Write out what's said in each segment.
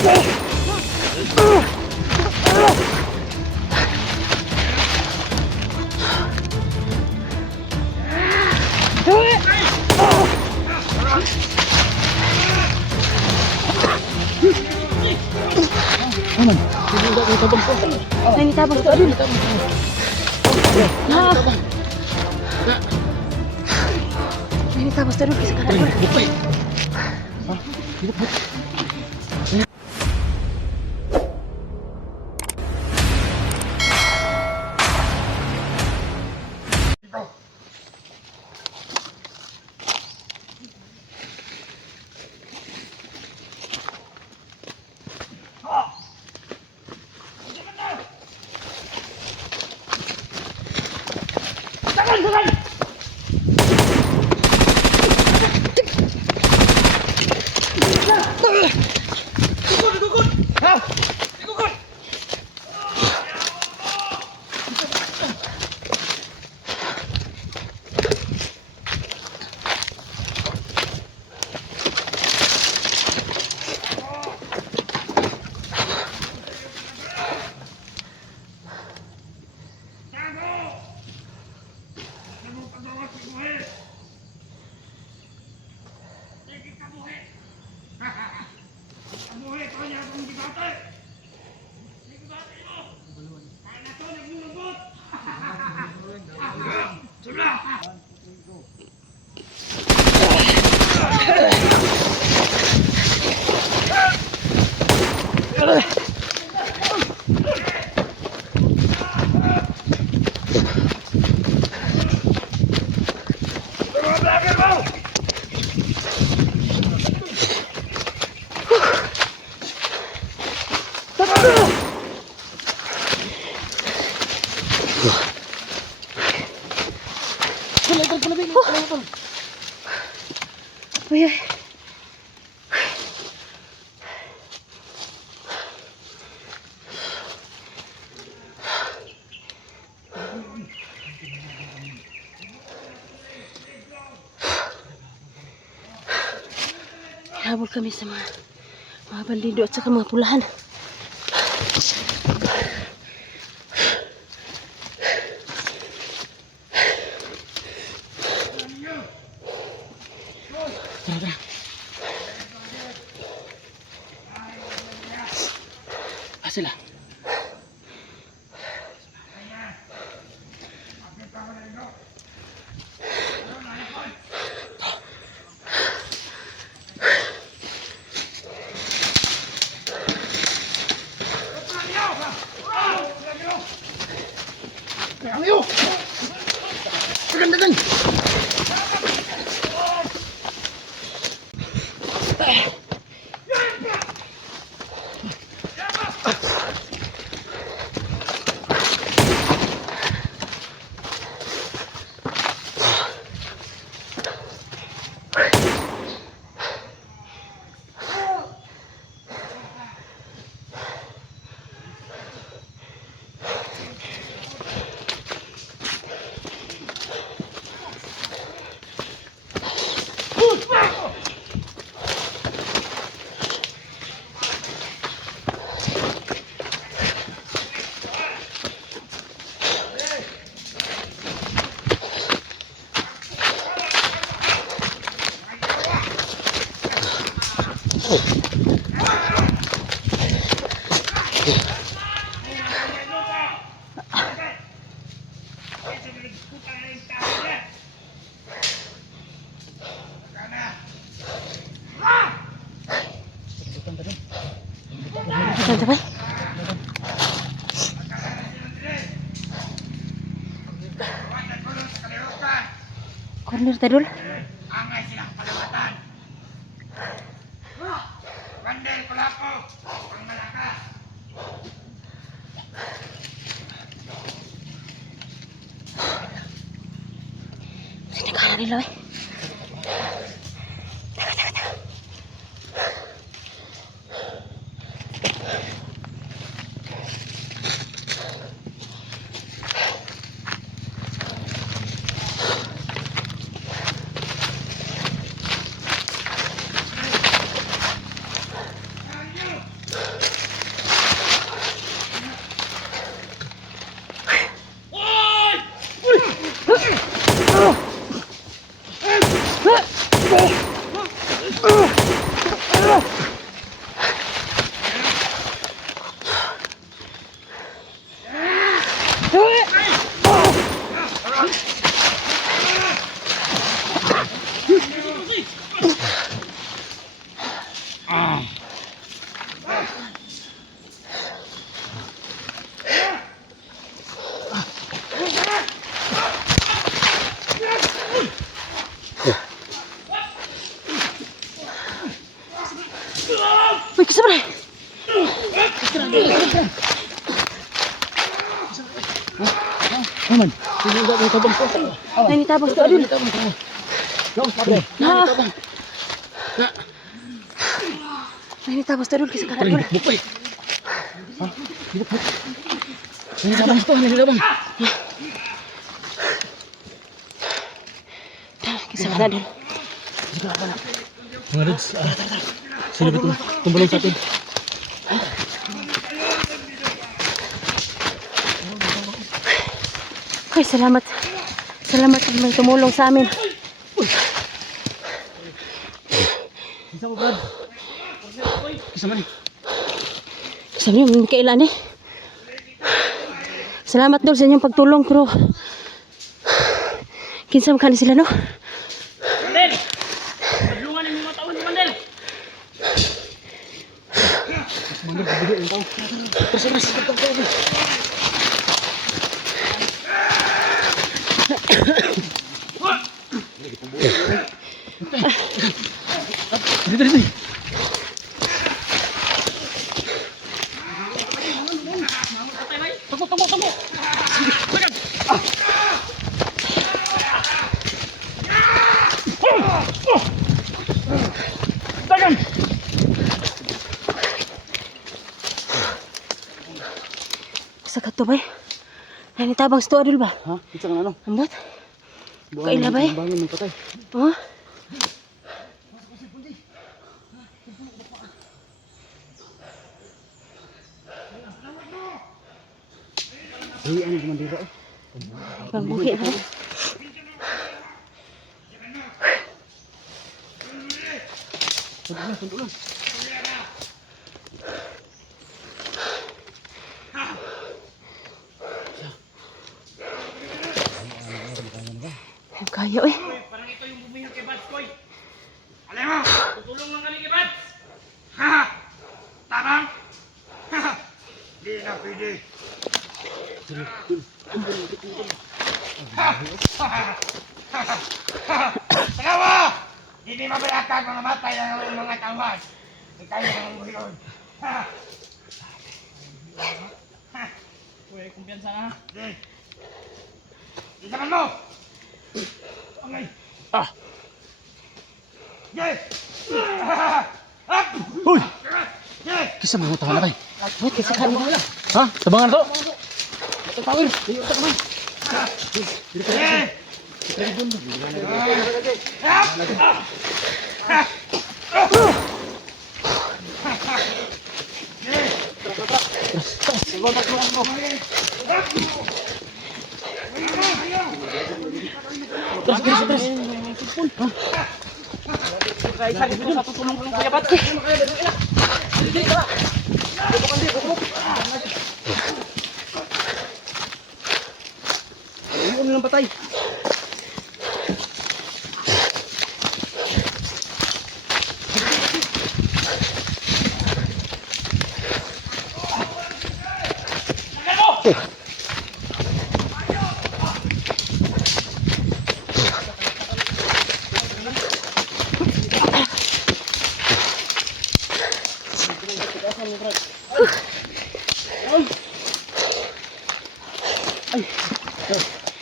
Ini tabang tu adun. Ini tabang tu adun kisah kanan. Uy, uy. Habol kami sa mga bandido at saka mga pulahan. Sila. Ayo. Dagan. Sampai. Corner tadul. Angay silang palawatan. Bandel pelaku, ang malakas. Sini kanan nila eh. Aman. Sino ba yung tabang ko? Nanitabang to adul. No, sabi. Na. Nanitabang to adul kasi Paling karadol. bukboy. Ha? Bukboy. Nanitabang ito, nanitabang. Kasi karadol. Mga Lods, sino ba itong tumbalong sa atin? Ay, salamat. Salamat at may tumulong sa amin. Isa mo, Brad? Isa man eh. Sabi niyo, may kailan eh. Salamat dol sa inyong pagtulong, pero kinsa man sila, no? Mandel! Madlungan yung mga taon ni Mandel! Mandel, pabili yung tao. Terus. Dito. Tunggu. Tagan! Sa kato ba? Nanitabang sto adul ba? Ha? Isa ka na ano? Ambot? Kaila ba eh? Bangin ng patay. Oh? Ay, ano naman dito eh? Pangbuhi na. Tundo lang. Kayo eh. Parang ito yung bumihag kay Bats, Koy. Alam mo, tutulong lang kami kay Bats. Ha? Tabang? Ha? Di na pwede. Tagawa! Hindi mabalakag mga matay ng mga tawad. Ikaw yung mga buhiyon. Uy, kumpiyansa na. Di naman mo! Okay. Yes! Uy! Yes! Kisa mo tahan na kay. Wait, kasi karon ba? Ha? Tabangan to? Yes! Terus. Isa dito sa tutulong ko ng Kuya Bat. Ayun lang patay.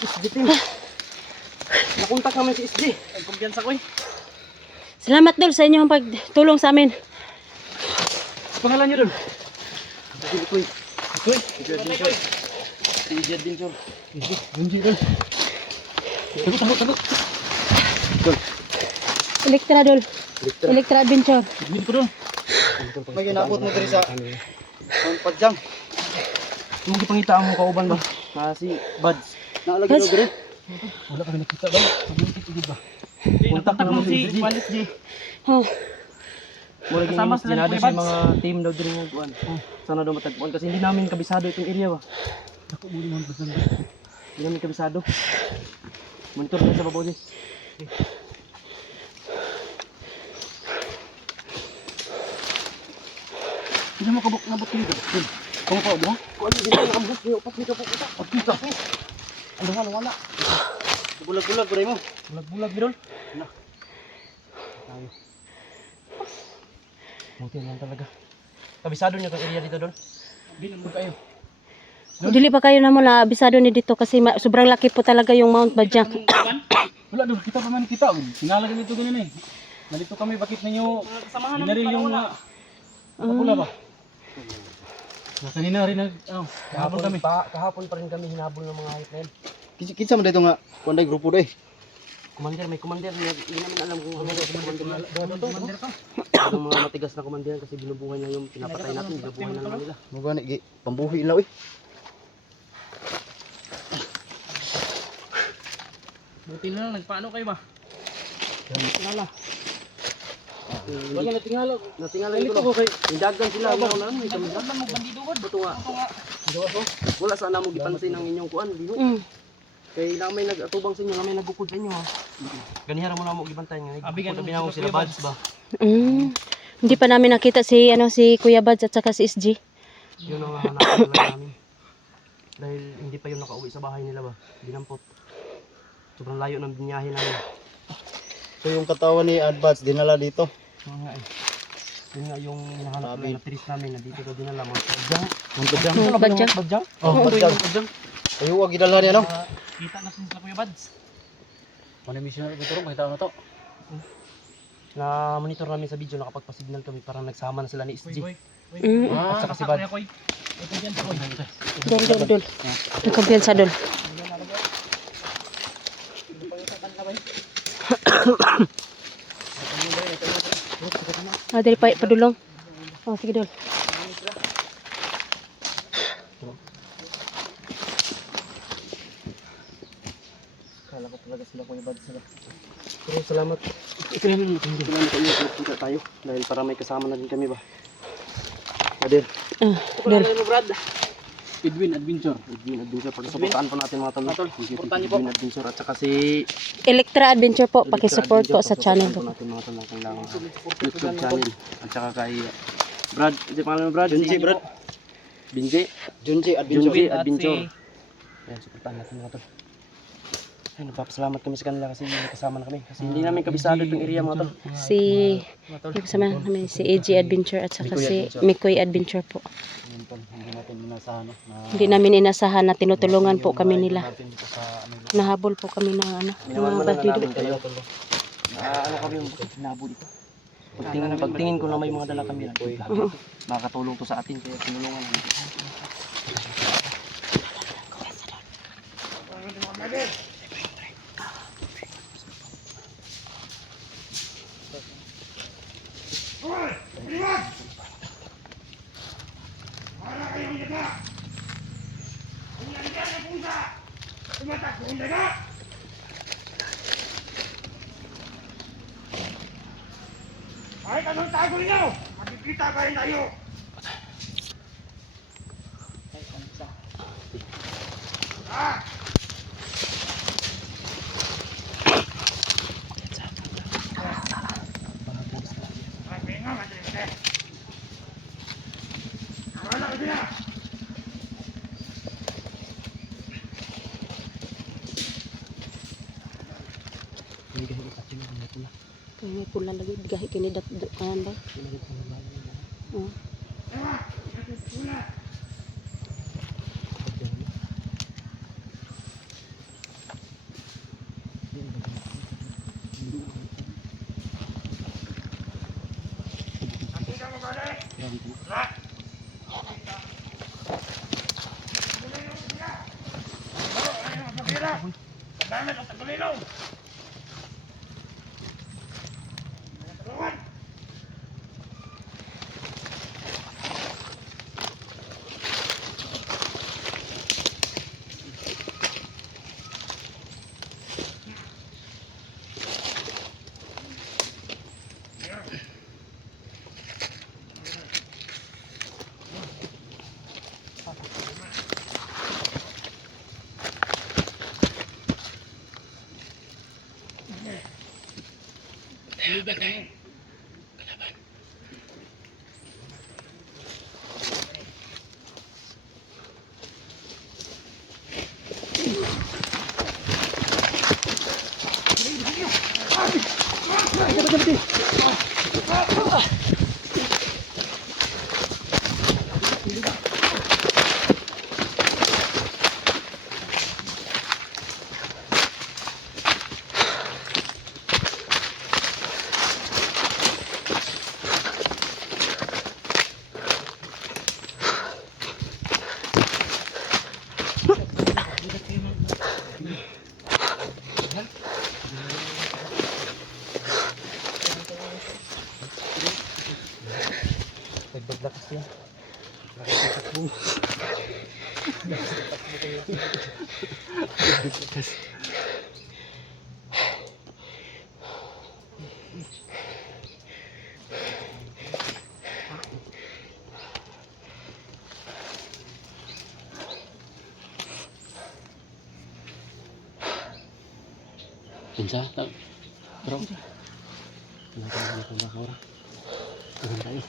SG team. Nakontak namin si SG. Ang kumpiyansa ko eh. Salamat dol sa inyong pagtulong sa amin. Pangalan niyo doon? Koy. Si Adventure. Bunji doon. Tagot. Elektra dol. Elektra Adventure. Hindi ko doon. May ginabot mo diri sa padyang. Yung gipangita ang kauban ba? Si Buds. Naalagay Yes. daw diri. Wala kami nakita ba? Nakita ba? Kontak mo si Walis G. Oh, Mura Kasama gini sila sinado ni sa Buds. mga team daw diri nga kuan. Sana daw matagpuan kasi hindi namin kabisado itong area ba. Ako mo naman pasang. Hindi namin kabisado. Monitor din sa babaw di. Hindi mo kabuk nabot dito. Kung ko ba? Kuan dito ang ambus ni upat dito po kita. Pagkita. Ano wala. Bulag-bulag pare mo. Bulag-bulag bidol. Na. Tayo. Buti naman talaga. Kabisado niyo tong area dito doon? Di lang kayo. Dili pa kayo na mo na abisado ni dito kasi sobrang laki po talaga yung Mount Bajak. Wala doon, kita pa man kita. Sinalagan dito ganyan eh. Nalito kami, bakit ninyo binaril yung kapula ba? Kanina rin kahapon kami. Kahapon pa rin kami hinabol ng mga hayop na yun. Kinsa man dito nga kunday grupo doy. Commander, may commander. Hindi namin alam kung ano yung commander ka. Ang mga matigas na commander kasi binubuhay na yung pinapatay natin, binubuhay na naman nila. Mo gani gi pambuhi ilaw eh. Buti na lang, nagpaano kayo ba? Tingala. Bagay natingala. Natingala ko ko kay indagan sila ano na may kamisa. Mo bandido god. Buto nga. Wala sana mo gipansin ang inyong kuan, dino. Kay na may nagatubang sa inyo, na may nagukod sa inyo ha. Ganihara mo na mo gibantay nga. Abigan Sabi mo na mo sila buds ba. Hindi pa namin nakita si si Kuya Bads at saka si SG. Yun ang hanapin lang namin. Dahil hindi pa yun nakauwi sa bahay nila ba. Dinampot. Sobrang layo ng binyahe namin. So yung katawan ni Advance dinala dito. Oo nga eh. Yun nga yung hinahanap Sabi. na tiris namin na dito daw dinala mga badyang. Mga badyang. Badyang? Oh, badyang. Ayo wag gidala niya no. Kita na sila Kuya Bads. Ano mission na ito? Makita na to. Na monitor namin sa video, nakapagpa-signal kami, parang nagsama na sila ni SG. At saka si Bad. Ito dyan sa Koy. Dol. Nagkampiyansa dol. Dali pa padulong. Oh, sige dol. Kala ko talaga sila Kuya Bad sila. Pero salamat. Salamat kayo, kita tayo. Dahil para may kasama na din kami ba. Adir. Dol. Edwin Adventure. Edwin Adventure. Pagsuportaan po natin mga talo. Supportahan niyo po. Edwin Adventure at saka si Electra Adventure po, paki-support po sa channel ko. Natin mga talo kailangan YouTube channel. At saka kay Brad. Ito pangalan mo Brad? Junji, Brad. Binji. Junji Adventure. Junji Adventure. Ayan, supportahan natin mga talo. Ay, nagpapasalamat kami sa kanila kasi kasama na kami. Kasi hindi namin kabisado itong area mga talo. Yung kasama namin si AG Adventure at saka si Mikoy Adventure po. Yun po, hindi natin inasahan no. Hindi namin inasahan na tinutulungan po kami nila. Natin ito sa ano. Nahabol po kami ng Ginawan mga mo na bandido. namin kayo. Ano kami yung hinabol ito. Pagtingin ko na may mga dala kami. Makakatulong to sa atin kaya tinulungan namin. Kahit anong tago ninyo, magkikita pa rin tayo. May pula lagi gahi kini dak kan ba? Oh. Damit ang tagulinaw. Nagdaglakas yan. Pinsa, bro. Kenapa nggak tambah orang? Jangan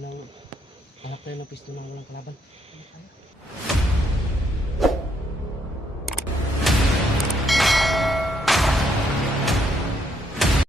tahu. Hanap tayo ng pisto ng walang kalaban.